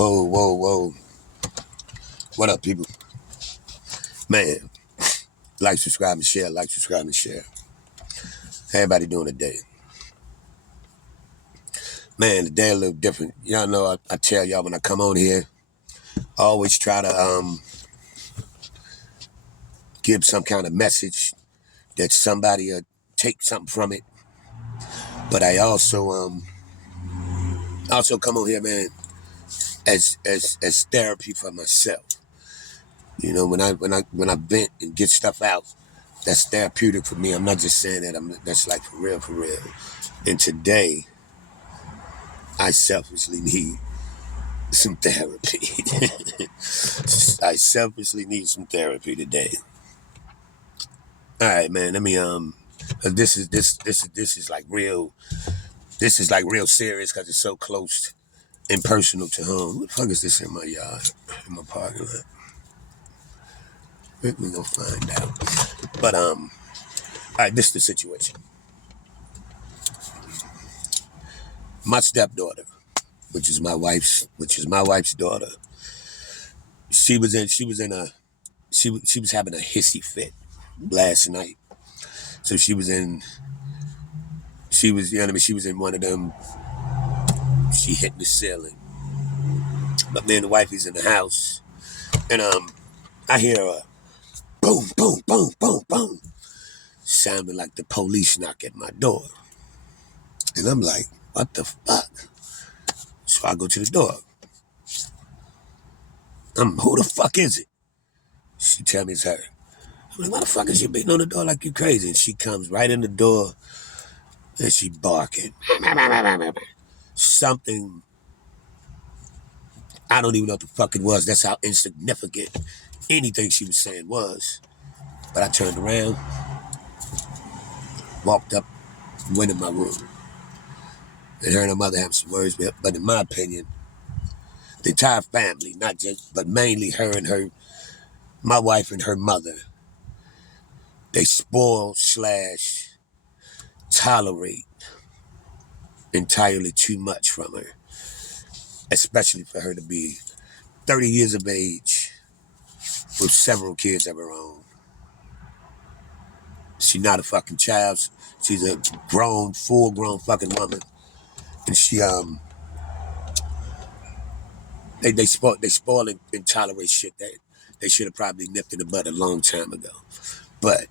Whoa, whoa, whoa. What up, people? Man, like, subscribe, and share. Like, subscribe, and share. How everybody doing today? Man, the day a little different. Y'all know I tell y'all when I come on here, I always try to give some kind of message that somebody take something from it. But I also come on here, man, as therapy for myself. You know, when I vent and get stuff out, that's therapeutic for me. I'm not just saying that. That's like for real, for real. And today, I selfishly need some therapy. I selfishly need some therapy today. All right, man. Let me this is like real. This is like real serious because it's so close and personal to home. What the fuck is this in my yard, in my parking lot? We gonna find out. But all right, this is the situation. My stepdaughter, which is my wife's daughter. She was having a hissy fit last night. So you know what I mean? She was in one of them, she hit the ceiling. But me and the wife is in the house, and I hear a boom, boom, boom, boom, boom, sounding like the police knock at my door. And I'm like, what the fuck? So I go to the door. Who the fuck is it? She tell me it's her. I'm like, why the fuck is she beating on the door like you crazy? And she comes right in the door, and she barking. Something, I don't even know what the fuck it was. That's how insignificant anything she was saying was. But I turned around, walked up, went in my room. And her and her mother have some words, but in my opinion, the entire family, not just, but mainly my wife and her mother, they spoil / tolerate entirely too much from her, especially for her to be 30 years of age with several kids of her own. She's not a fucking child. She's a full grown fucking woman. And they spoil and tolerate shit that they should have probably nipped in the bud a long time ago. But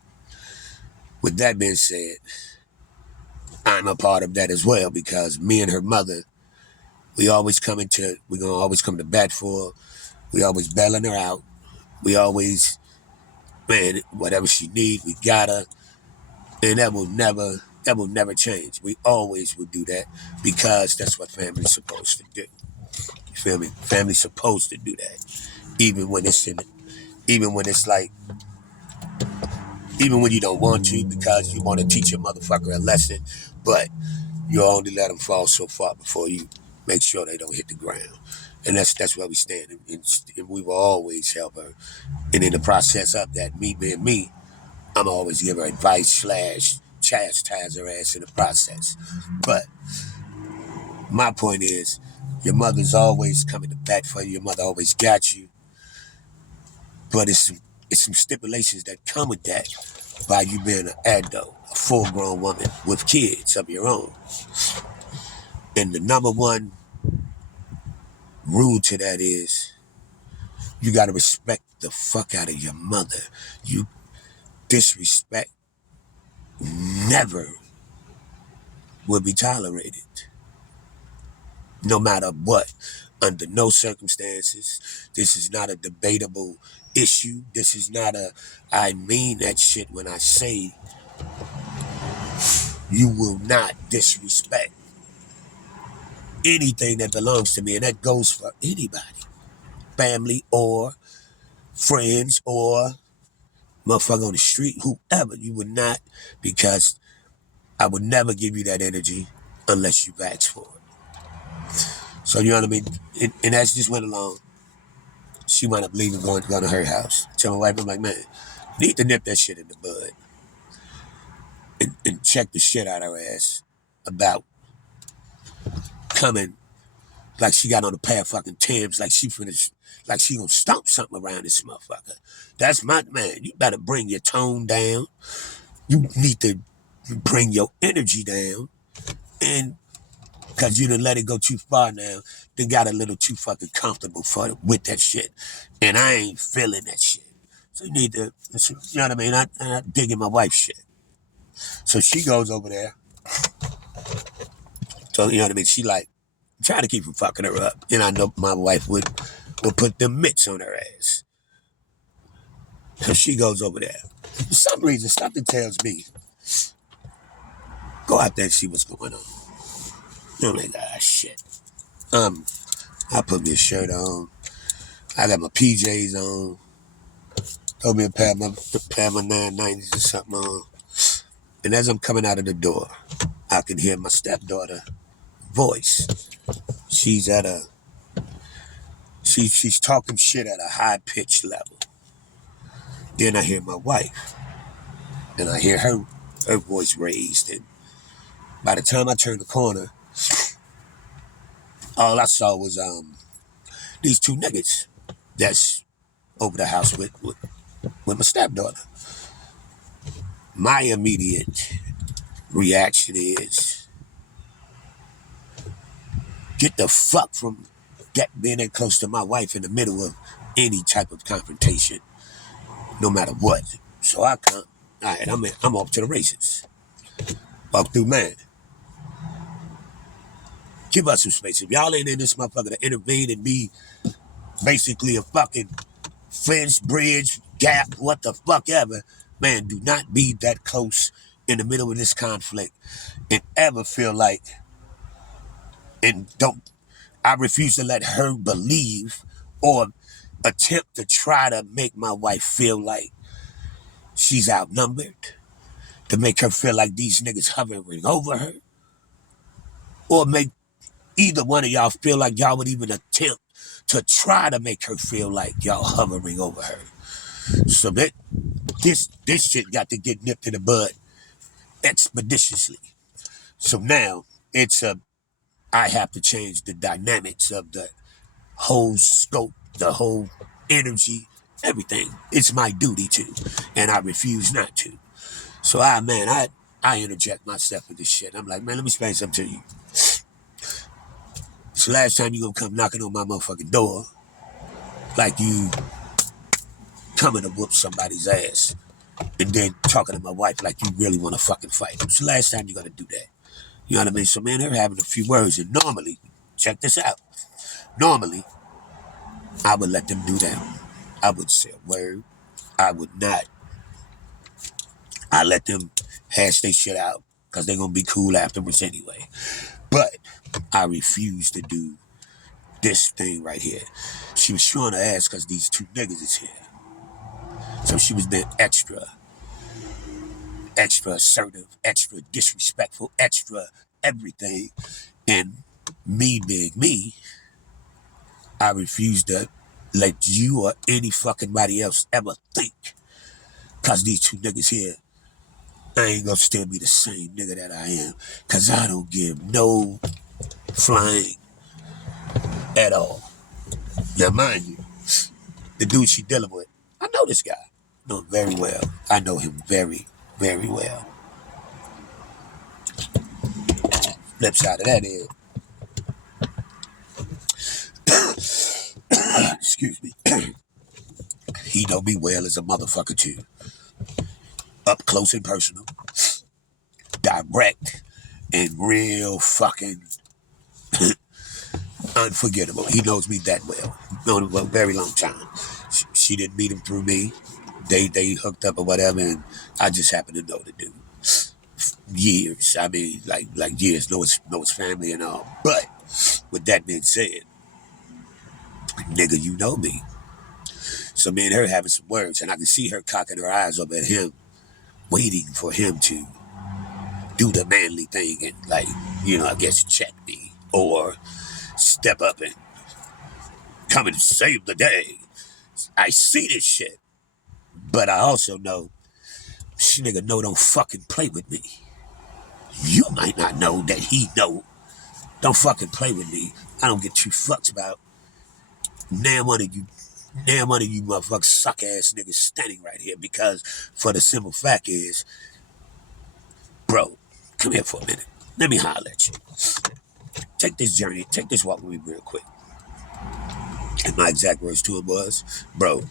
with that being said, I'm a part of that as well because me and her mother, we're gonna always come to bat for her. We always bailing her out. We always, man, whatever she needs, we got her. And that will never change. We always will do that because that's what family's supposed to do. You feel me? Family's supposed to do that. Even when it's in even when it's like even when you don't want to because you want to teach a motherfucker a lesson, but you only let them fall so far before you make sure they don't hit the ground. And that's where we stand. And we will always help her. And in the process of that, me being me, I'm always give her advice / chastise her ass in the process. But my point is, your mother's always coming to bat for you. Your mother always got you. But it's some stipulations that come with that by you being an adult, a full-grown woman with kids of your own. And the number one rule to that is you got to respect the fuck out of your mother. You disrespect never will be tolerated, no matter what, under no circumstances. This is not a debatable issue. This is not I mean that shit when I say you will not disrespect anything that belongs to me, and that goes for anybody, family or friends or motherfucker on the street, whoever. You would not, because I would never give you that energy unless you asked for it. So you know what I mean? And as this went along, she wound up leaving, going to her house. Tell my wife, I'm like, man, you need to nip that shit in the bud and check the shit out of her ass about coming Like she got on a pair of fucking Timbs, like she finished, like she gonna stomp something around this motherfucker. That's my man. You better bring your tone down. You need to bring your energy down. And because you done let it go too far now, they got a little too fucking comfortable with that shit. And I ain't feeling that shit. So you need to, you know what I mean? I'm not digging my wife's shit. So she goes over there. So, you know what I mean? She like, trying to keep from fucking her up. And I know my wife would put them mitts on her ass. So she goes over there. For some reason, something tells me, go out there and see what's going on. I'm like, shit. I put me a shirt on. I got my PJs on. Throw me a pair of my 990s or something on. And as I'm coming out of the door, I can hear my stepdaughter voice. She's at a, she's talking shit at a high pitched level. Then I hear my wife, and I hear her voice raised. And by the time I turned the corner, all I saw was these two niggas that's over the house with my stepdaughter. My immediate reaction is, get the fuck from being that close to my wife in the middle of any type of confrontation, no matter what. So I come, all right, I'm off to the races. Walk through, man. Give us some space. If y'all ain't in this motherfucker to intervene and be basically a fucking fence, bridge, gap, what the fuck ever, man, do not be that close in the middle of this conflict and ever feel like, and I refuse to let her believe or attempt to try to make my wife feel like she's outnumbered, to make her feel like these niggas hovering over her, or make either one of y'all feel like y'all would even attempt to try to make her feel like y'all hovering over her. So that this shit got to get nipped in the bud expeditiously. So now I have to change the dynamics of the whole scope, the whole energy, everything. It's my duty to, and I refuse not to. So I interject myself with this shit. I'm like, man, let me explain something to you. It's the last time you gonna come knocking on my motherfucking door like you coming to whoop somebody's ass and then talking to my wife like you really want to fucking fight. It's the last time you're gonna do that. You know what I mean? So man, they're having a few words, and normally, check this out. Normally, I would let them do that. I would say a word. I would not. I let them hash their shit out because they're gonna be cool afterwards anyway. But I refuse to do this thing right here. She was trying to ask because these two niggas is here. So she was being extra assertive, extra disrespectful, extra everything. And me being me, I refuse to let you or any fucking body else ever think, because these two niggas here, I ain't gonna still be the same nigga that I am. Because I don't give no flying at all. Now, mind you, the dude she dealing with, I know this guy. I know him very well. I know him very, very well. Flip side of that is, excuse me, he know me well as a motherfucker too. Up close and personal, direct, and real fucking unforgettable. He knows me that well. Known him for a very long time. She didn't meet him through me. They hooked up or whatever, and I just happened to know the dude. Years. I mean, like years. Know his family and all. But with that being said, nigga, you know me. So me and her having some words, and I can see her cocking her eyes up at him, waiting for him to do the manly thing and, like, I guess check me or step up and come and save the day. I see this shit, but I also know this nigga don't fucking play with me. You might not know that he know Don't fucking play with me. I don't get two fucks about damn one of you. Damn one of you motherfuckers suck ass niggas standing right here because for the simple fact is, bro, come here for a minute. Let me holler at you. Take this journey, take this walk with me real quick. And my exact words to him was, bro,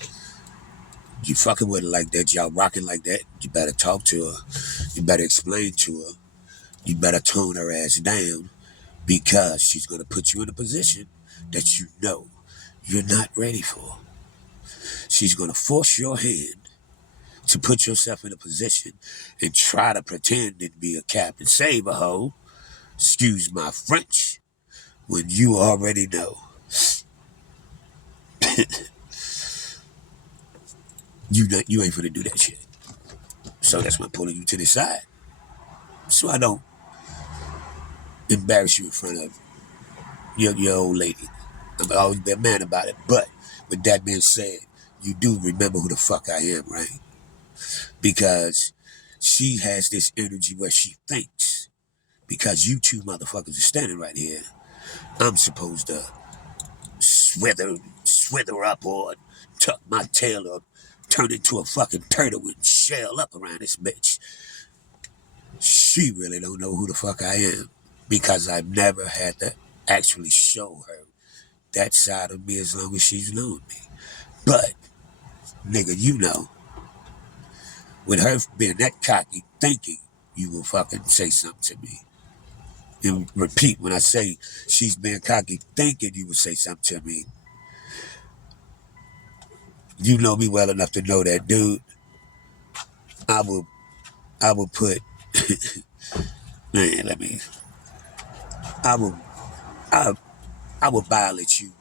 you fucking with her like that, y'all rocking like that, you better talk to her. You better explain to her. You better tone her ass down because she's going to put you in a position that you know you're not ready for. She's going to force your hand to put yourself in a position and try to pretend and be a Captain Save a hoe, excuse my French, when you already know you ain't finna do that shit. So that's why I'm pulling you to the side. So I don't embarrass you in front of your old lady. I've always been a man about it. But with that being said, you do remember who the fuck I am, right? Because she has this energy where she thinks, because you two motherfuckers are standing right here, I'm supposed to swither up or tuck my tail up, turn into a fucking turtle and shell up around this bitch. She really don't know who the fuck I am because I've never had to actually show her that side of me as long as she's known me. But, nigga, you know, with her being that cocky, thinking you will fucking say something to me. And repeat, when I say she's being cocky, thinking you will say something to me, you know me well enough to know that, dude, I will put, man, I will, I, I will violate you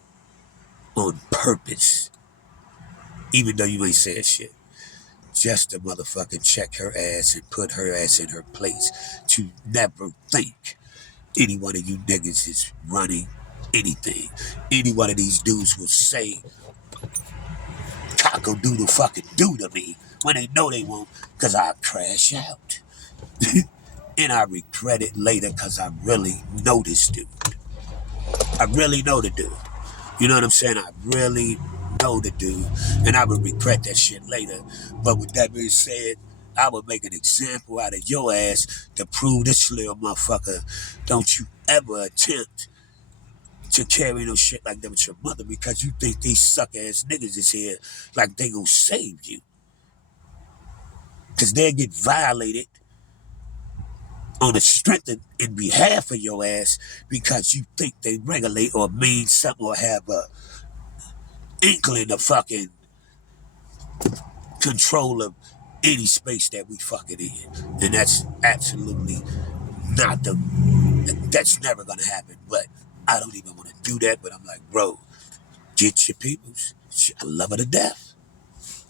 on purpose, even though you ain't said shit. Just to motherfucking check her ass and put her ass in her place to never think any one of you niggas is running anything. Any one of these dudes will say cock-a doodle fucking do to me when they know they won't, because I crash out. And I regret it later because I really know this dude. I really know the dude. You know what I'm saying? I really know the dude. And I would regret that shit later. But with that being said, I would make an example out of your ass to prove this little motherfucker. Don't you ever attempt to carry no shit like that with your mother because you think these suck ass niggas is here like they gonna save you. Because they'll get violated on the strength in behalf of your ass because you think they regulate or mean something or have a inkling of fucking control of any space that we fucking in. And that's absolutely not that's never gonna happen. But I don't even want to do that. But I'm like, bro, get your peoples. I love her to death.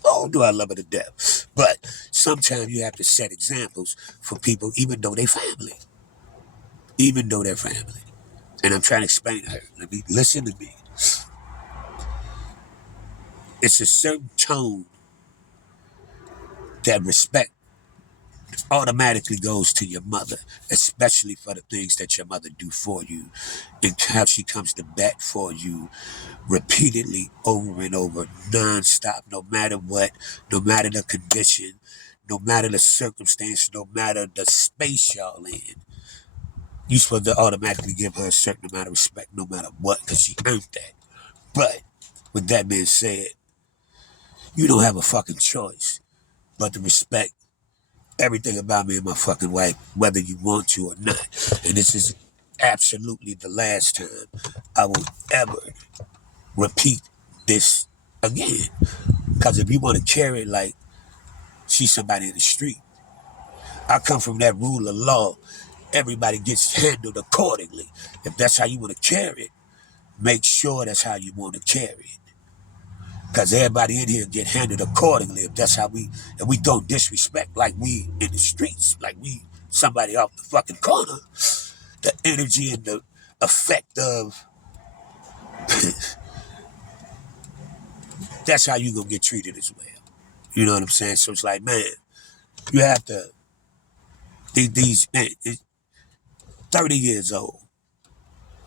Oh, do I love her to death? But sometimes you have to set examples for people, even though they're family. Even though they're family. And I'm trying to explain to her. Let me listen to me. It's a certain tone that respect automatically goes to your mother, especially for the things that your mother do for you and how she comes to bat for you repeatedly over and over, non-stop, no matter what, no matter the condition, no matter the circumstance, no matter the space y'all in. You're supposed to automatically give her a certain amount of respect no matter what, because she earned that. But with that being said, you don't have a fucking choice but to respect everything about me and my fucking wife, whether you want to or not. And this is absolutely the last time I will ever repeat this again. Because if you want to carry it like she's somebody in the street, I come from that rule of law. Everybody gets handled accordingly. If that's how you want to carry it, make sure that's how you want to carry it. Because everybody in here get handled accordingly. If that's how if we don't disrespect like we in the streets, like we somebody off the fucking corner, the energy and the effect of that's how you gonna get treated as well. You know what I'm saying? So it's like, man, you have to these man, 30 years old.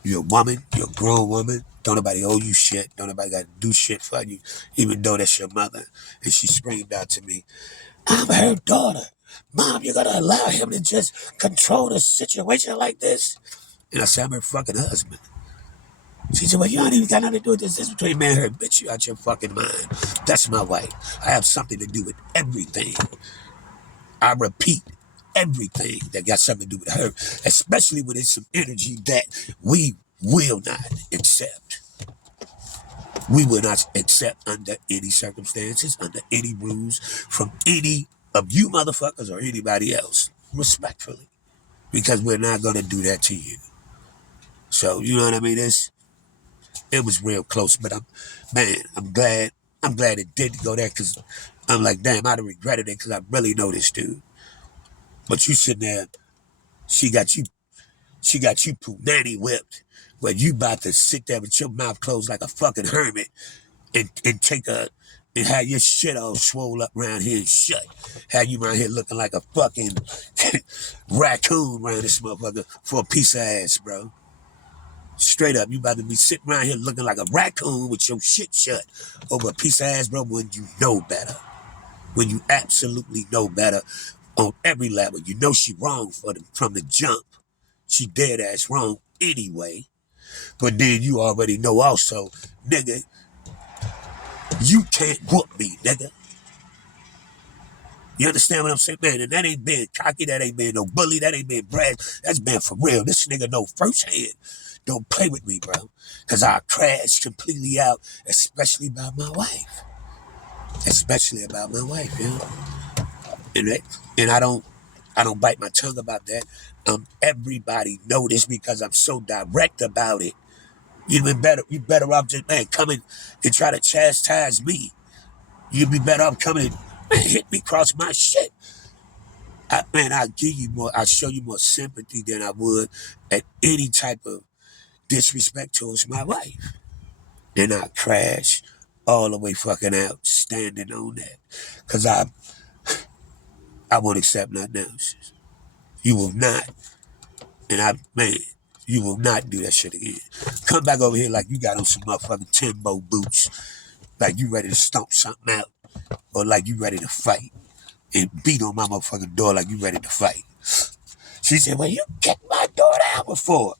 You're a woman. You're a grown woman. Don't nobody owe you shit. Don't nobody got to do shit for you, even though that's your mother. And she screamed out to me, I'm her daughter. Mom, you're going to allow him to just control a situation like this? And I said, I'm her fucking husband. She said, well, you don't even got nothing to do with this. This is between me and her. Bitch, you out your fucking mind. That's my wife. I have something to do with everything. I repeat, everything that got something to do with her, especially when it's some energy that we will not accept. We will not accept under any circumstances, under any rules, from any of you motherfuckers or anybody else, respectfully, because we're not going to do that to you. So, you know what I mean? It was real close, but I'm glad it didn't go there, because I'm like, damn, I'd have regretted it, because I really know this dude. But you sitting there, she got you punani whipped, where you about to sit there with your mouth closed like a fucking hermit and have your shit all swole up around here and shut. Have you around here looking like a fucking raccoon around this motherfucker for a piece of ass, bro. Straight up, you about to be sitting around here looking like a raccoon with your shit shut over a piece of ass, bro, when you know better. When you absolutely know better on every level. You know she wrong from the jump. She dead ass wrong anyway. But then you already know also, nigga, you can't whoop me, nigga. You understand what I'm saying, man? And that ain't being cocky, that ain't being no bully, that ain't being brash. That's being for real. This nigga know firsthand. Don't play with me, bro. Because I crashed completely out, especially about my wife. Especially about my wife, you know? And I don't bite my tongue about that. Everybody know this because I'm so direct about it. You better off just, man, coming and try to chastise me. You'd be better off coming and, man, hit me across my shit. I'll show you more sympathy than I would at any type of disrespect towards my wife. And I crash all the way fucking out, standing on that. Because I won't accept nothing else. You will not. Man, you will not do that shit again. Come back over here like you got on some motherfucking Timbo boots, like you ready to stomp something out, or like you ready to fight, and beat on my motherfucking door like you ready to fight. She said, well, you kicked my door down before.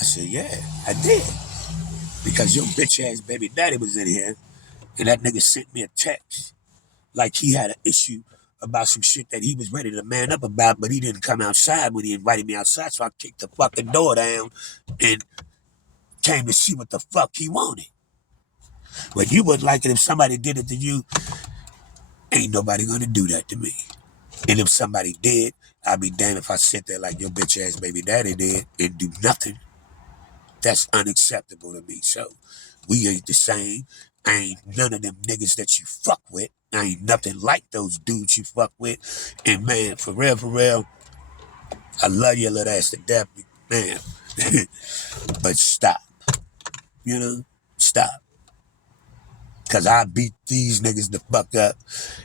I said, yeah, I did. Because your bitch ass baby daddy was in here, and that nigga sent me a text like he had an issue about some shit that he was ready to man up about, but he didn't come outside when he invited me outside, so I kicked the fucking door down and came to see what the fuck he wanted. But you wouldn't like it if somebody did it to you. Ain't nobody gonna do that to me. And if somebody did, I'd be damned if I sit there like your bitch ass baby daddy did and do nothing. That's unacceptable to me. So we ain't the same. I ain't none of them niggas that you fuck with. I ain't nothing like those dudes you fuck with. And man, for real, I love your little ass to death, man. But stop. You know? Stop. Cause I beat these niggas the fuck up.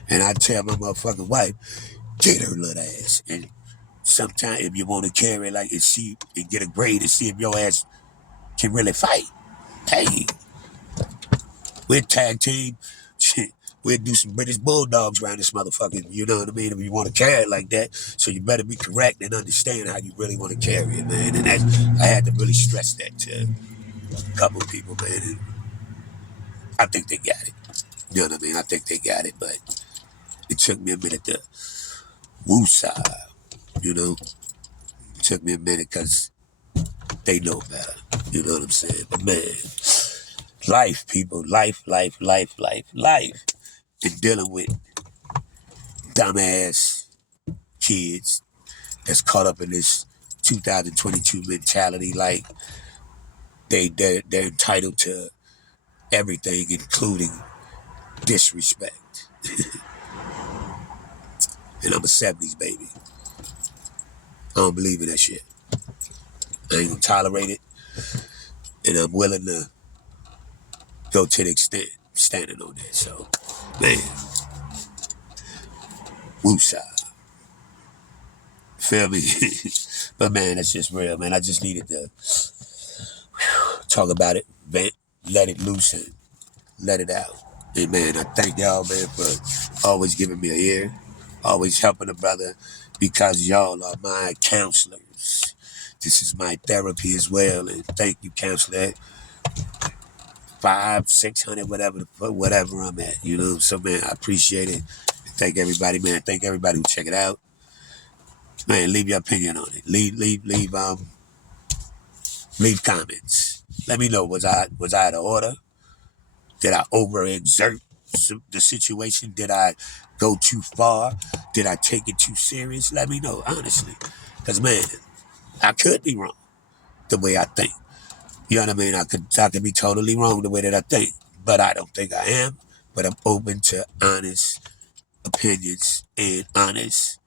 And I tell my motherfucking wife, get her little ass. And sometimes if you want to carry like and get a grade and see if your ass can really fight, hey, we're tag team. Shit, we'll do some British Bulldogs around this motherfucker. You know what I mean? If you want to carry it like that, so you better be correct and understand how you really want to carry it, man. And I had to really stress that to a couple of people, man. And I think they got it. You know what I mean? I think they got it, but it took me a minute to woosah. You know, it took me a minute because they know better. You know what I'm saying? But man, life, people, life. And dealing with dumbass kids that's caught up in this 2022 mentality, like they're entitled to everything, including disrespect. And I'm a 70s baby. I don't believe in that shit. I ain't gonna tolerate it, and I'm willing to go to the extent standing on that. So, man, woosah. Feel me? But man, that's just real, man. I just needed to talk about it, vent, let it loose, and let it out. And man, I thank y'all, man, for always giving me an ear, always helping a brother, because y'all are my counselors. This is my therapy as well, and thank you, counselor. 500, 600, whatever I'm at, you know. So man, I appreciate it. Thank everybody, man. Thank everybody who check it out. Man, leave your opinion on it. Leave comments. Let me know, was I out of order? Did I overexert the situation? Did I go too far? Did I take it too serious? Let me know, honestly. Because, man, I could be wrong the way I think. You know what I mean? I could be totally wrong the way that I think. But I don't think I am. But I'm open to honest opinions and honest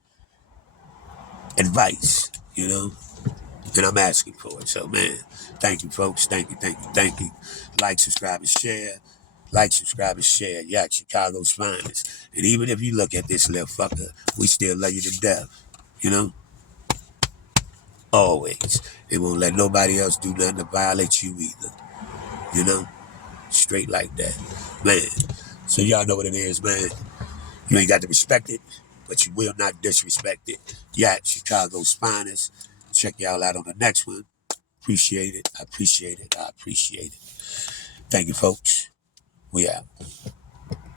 advice, you know? And I'm asking for it. So, man, thank you, folks. Thank you, thank you, thank you. Like, subscribe, and share. Like, subscribe, and share. Yak, Chicago's finest. And even if you look at this little fucker, we still love you to death. You know? Always. They won't let nobody else do nothing to violate you either. You know? Straight like that. Man. So y'all know what it is, man. You ain't got to respect it, but you will not disrespect it. Yak, Chicago's finest. Check y'all out on the next one. Appreciate it. I appreciate it. I appreciate it. Thank you, folks. We out.